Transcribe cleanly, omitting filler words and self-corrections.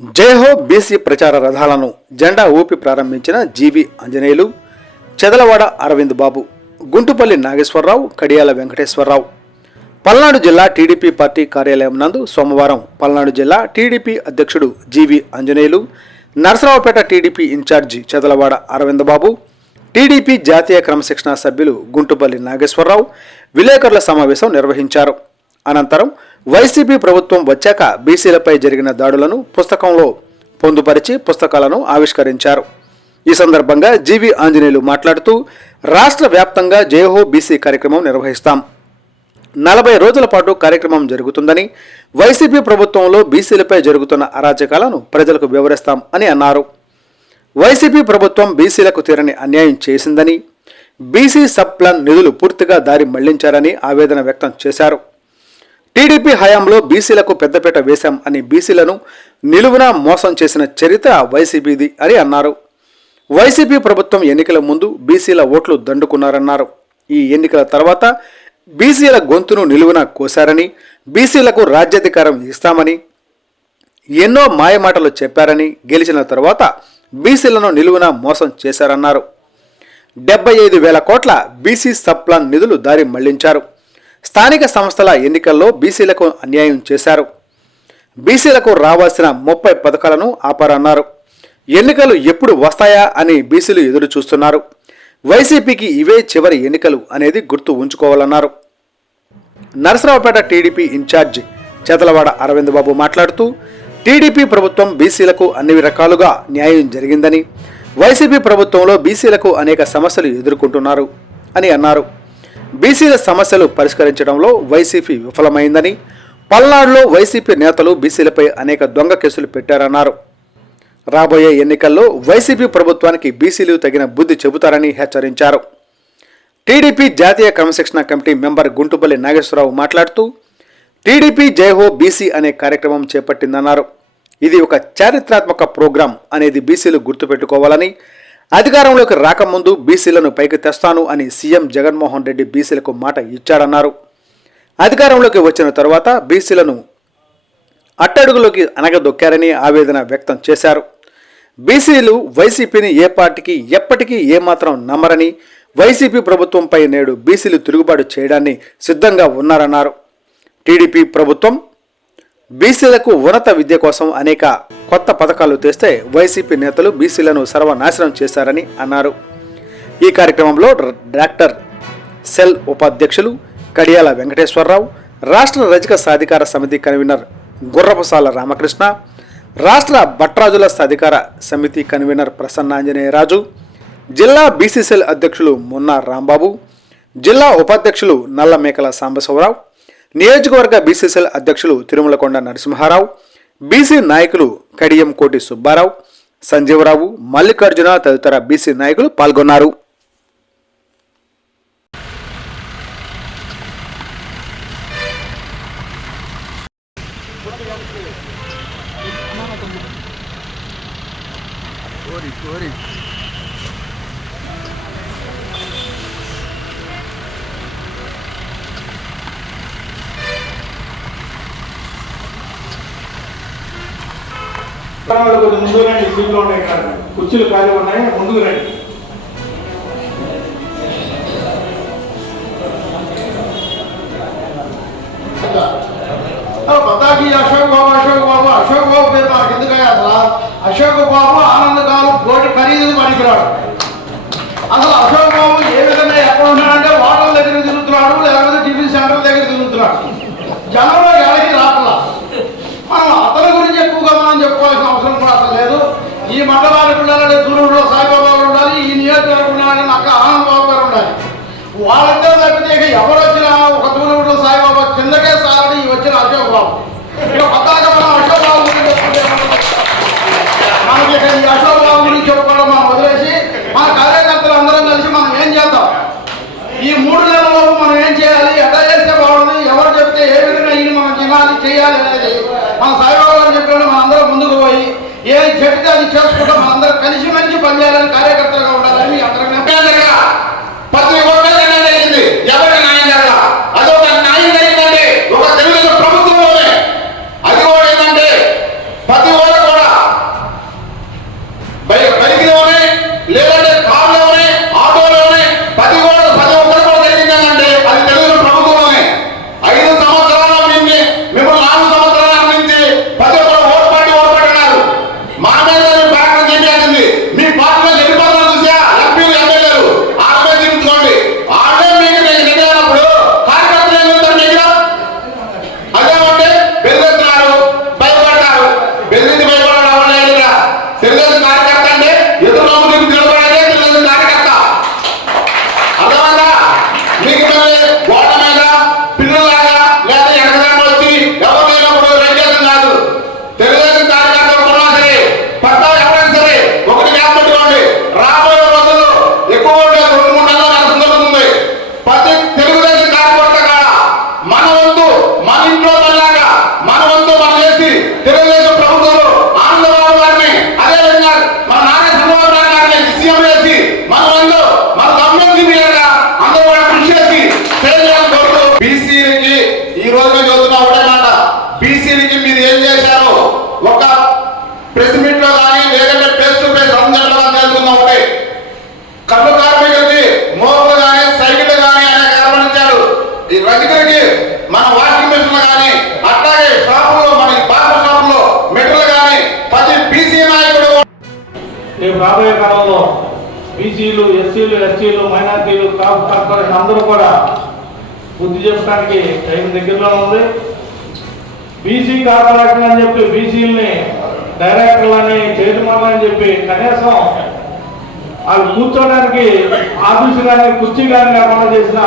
జయహో BC ప్రచార రథాలను జెండా ఊపి ప్రారంభించిన జీవి ఆంజనేయులు, చెదలవాడ అరవింద్ బాబు, గుంటుపల్లి నాగేశ్వరరావు, కడియాల వెంకటేశ్వరరావు. పల్నాడు జిల్లా టీడీపీ పార్టీ కార్యాలయం నందు సోమవారం పల్నాడు జిల్లా టీడీపీ అధ్యక్షుడు జీవి ఆంజనేయులు, నరసరావుపేట టీడీపీ ఇన్ఛార్జి చెదలవాడ అరవింద్ బాబు, టీడీపీ జాతీయ క్రమశిక్షణ సభ్యులు గుంటుపల్లి నాగేశ్వరరావు విలేకరుల సమావేశం నిర్వహించారు. అనంతరం వైసీపీ ప్రభుత్వం వచ్చాక బీసీలపై జరిగిన దాడులను పుస్తకంలో పొందుపరిచి పుస్తకాలను ఆవిష్కరించారు. ఈ సందర్భంగా జీవి ఆంజనేయులు మాట్లాడుతూ, రాష్ట్ర వ్యాప్తంగా జయహో బీసీ కార్యక్రమం నిర్వహిస్తాం. 40 రోజుల పాటు కార్యక్రమం జరుగుతుందని, వైసీపీ ప్రభుత్వంలో బీసీలపై జరుగుతున్న అరాచకాలను ప్రజలకు వివరిస్తాం అని అన్నారు. వైసీపీ ప్రభుత్వం బీసీలకు తీరని అన్యాయం చేసిందని, బీసీ సబ్ ప్లాన్ నిధులు పూర్తిగా దారి మళ్లించారని ఆవేదన వ్యక్తం చేశారు. టీడీపీ హయాంలో బీసీలకు పెద్దపీట వేశాం అని బీసీలను నిలువునా మోసం చేసిన చరిత్ర వైసీపీది అని అన్నారు. వైసీపీ ప్రభుత్వం ఎన్నికల ముందు బీసీల ఓట్లు దండుకున్నారన్నారు. ఈ ఎన్నికల తర్వాత బీసీల గొంతును నిలువునా కోశారని, బీసీలకు రాజ్యాధికారం ఇస్తామని ఎన్నో మాయమాటలు చెప్పారని, గెలిచిన తర్వాత బీసీలను నిలువునా మోసం చేశారన్నారు. 75,000 కోట్ల బీసీ సబ్ ప్లాన్ నిధులు దారి మళ్లించారు. స్థానిక సంస్థల ఎన్నికల్లో బీసీలకు అన్యాయం చేశారు. బీసీలకు రావాల్సిన 30 పథకాలను ఆపారన్నారు. ఎన్నికలు ఎప్పుడు వస్తాయా అని బీసీలు ఎదురు చూస్తున్నారు. వైసీపీకి ఇవే చివరి ఎన్నికలు అనేది గుర్తు ఉంచుకోవాలన్నారు. నరసరావుపేట టీడీపీ ఇన్ఛార్జి చెదలవాడ అరవింద్ బాబు మాట్లాడుతూ, టీడీపీ ప్రభుత్వం బీసీలకు అన్ని రకాలుగా న్యాయం జరిగిందని, వైసీపీ ప్రభుత్వంలో బీసీలకు అనేక సమస్యలు ఎదుర్కొంటున్నారు అని అన్నారు. బీసీల సమస్యలు పరిష్కరించడంలో వైసీపీ విఫలమైందని, పల్నాడులో వైసీపీ నేతలు బీసీలపై అనేక దొంగ కేసులు పెట్టారన్నారు. రాబోయే ఎన్నికల్లో వైసీపీ ప్రభుత్వానికి బీసీలు తగిన బుద్ధి చెబుతారని హెచ్చరించారు. టీడీపీ జాతీయ క్రమశిక్షణ కమిటీ మెంబర్ గుంటుపల్లి నాగేశ్వరరావు మాట్లాడుతూ, టీడీపీ జయహో బీసీ అనే కార్యక్రమం చేపట్టిందన్నారు. ఇది ఒక చారిత్రాత్మక ప్రోగ్రాం అనేది బీసీలు గుర్తుపెట్టుకోవాలని, అధికారంలోకి రాకముందు బీసీలను పైకి తెస్తాను అని సీఎం జగన్మోహన్ రెడ్డి బీసీలకు మాట ఇచ్చాడన్నారు. అధికారంలోకి వచ్చిన తర్వాత బీసీలను అట్టడుగులోకి అనగదొక్కారని ఆవేదన వ్యక్తం చేశారు. బీసీలు వైసీపీని ఏ పార్టీకి ఎప్పటికీ ఏమాత్రం నమ్మరని, వైసీపీ ప్రభుత్వంపై నేడు బీసీలు తిరుగుబాటు చేయడాన్ని సిద్ధంగా ఉన్నారన్నారు. టీడీపీ ప్రభుత్వం బీసీలకు ఉన్నత విద్య కోసం అనేక కొత్త పథకాలు తెస్తే వైసీపీ నేతలు బీసీలను సర్వనాశనం చేశారని అన్నారు. ఈ కార్యక్రమంలో డాక్టర్ సెల్ ఉపాధ్యక్షులు కడియాల వెంకటేశ్వరరావు, రాష్ట్ర రజక సాధికార సమితి కన్వీనర్ గుర్రపసాల రామకృష్ణ, రాష్ట్ర భట్రాజుల సాధికార సమితి కన్వీనర్ ప్రసన్నాంజనేయరాజు, జిల్లా బీసీసీఎల్ అధ్యక్షులు మున్నా రాంబాబు, జిల్లా ఉపాధ్యక్షులు నల్లమేకల సాంబశివరావు, నియోజకవర్గ బీసీసీఎల్ అధ్యక్షులు తిరుమలకొండ నరసింహారావు, బీసీ నాయకులు కడియం కోటి సుబ్బారావు, సంజీవరావు, మల్లికార్జున తదితర బీసీ నాయకులు పాల్గొన్నారు. కొంచెం ముందుకు రండి, సీట్లు ఉన్నాయి, కుర్చీలు ఖాళీ ఉన్నాయి, ముందుకు రండి. పతాకి అశోక్ బాబు పేరు మనకి ఎందుకయ్యా? అసలు అశోక్ బాబు ఆనంద్ కాలం కోటి ఖరీదు పనికిరాడు. అసలు అశోక్ బాబు ఏ విధంగా ఎక్కడ ఉన్నాడంటే హోటల్ దగ్గర తిరుగుతున్నాడు, లేకపోతే టిఫిన్ సెంటర్ దగ్గర తిరుగుతున్నాడు. జనంలో ఎలాగే రావట్లా. మనం అతని గురించి ఎక్కువగా మనం చెప్పుకోవాల్సిన అవసరం కూడా అసలు లేదు. ఈ మండలానికి ఉండాలంటే దూరంలో సాయిబాబా గారు ఉండాలి, ఈ నియోజకవర్గం ఉండాలని అక్కడ ఆనంద్ బాబు గారు ఉండాలి. వాళ్ళిద్దరు తప్పితే ఎవరు వచ్చినా ఒక దూరంలో సాయిబాబా కిందకే సారని వచ్చిన అశోక్ బాబు. ఇక పతాక మనం అశోక్ బాబు గురించి చెప్పుకుంటే మనకి ఇక్కడ ఈ అశోక్ బాబు గురించి చెప్పుకోవడం మనం వదిలేసి మన కార్యకర్తలు అందరం కలిసి మనం ఏం చేద్దాం, ఈ 3 నెలలలోపు మనం ఏం చేయాలి, ఎట్లా చేస్తే బాగుంది, ఎవరు చెప్తే ఏ విధంగా ఈయన మనం తినాలి చేయాలి అనేది మన సాయిబాబా గారు చెప్పినట్టు మన అందరం ముందుకు పోయి ఏం చెప్తే అది చేసుకుంటూ మనందరం కలిసిమెలిసి పనిచేయాలని కార్యకర్తలుగా ఉండాలని మీ అందరం ప్రతి ఒక్కరి జరిగింది. ఎవరికి న్యాయం జరగల, అదొక న్యాయం జరిగిందంటే ఒక తెలుగు ప్రభుత్వంలోనే. అది కూడా ఏంటంటే ప్రతి ఒక్కరు కూడా బీసీలకి మీరు ఏం చేశారు ఒక ప్రెస్ మీట్ లో కానీ లేదంటే ఫేస్ టు ఫేస్ అందరిలో తెలుసుకుందాం. ఒకటి కళ్ళు కార్మికులకి మోర్లు కానీ సైకిల్ కానీ అనేక ఏర్పడించారు. ఈ రజకులకి మన వాషింగ్ మిషన్లు కానీ అట్లాగే షాపుల్లో మన బార్బర్ షాపుల్లో మెటల్ కానీ ప్రతి బీసీ నాయకుడు రేపు రాబోయే కాలంలో బీసీలు, ఎస్సీలు, ఎస్టీలు, మైనార్టీలు, కార్పొరేషన్ అందరూ కూడా బుద్ధి చెప్పడానికి టైం దగ్గరలో ఉంది. బీసీ కార్పొరేషన్ అని చెప్పి బీసీలని డైరెక్టర్లని, చైర్మన్లు అని చెప్పి కనీసం వాళ్ళు కూర్చోడానికి ఆఫీసు కానీ కుర్చీ కానీ లేకుండా చేసిన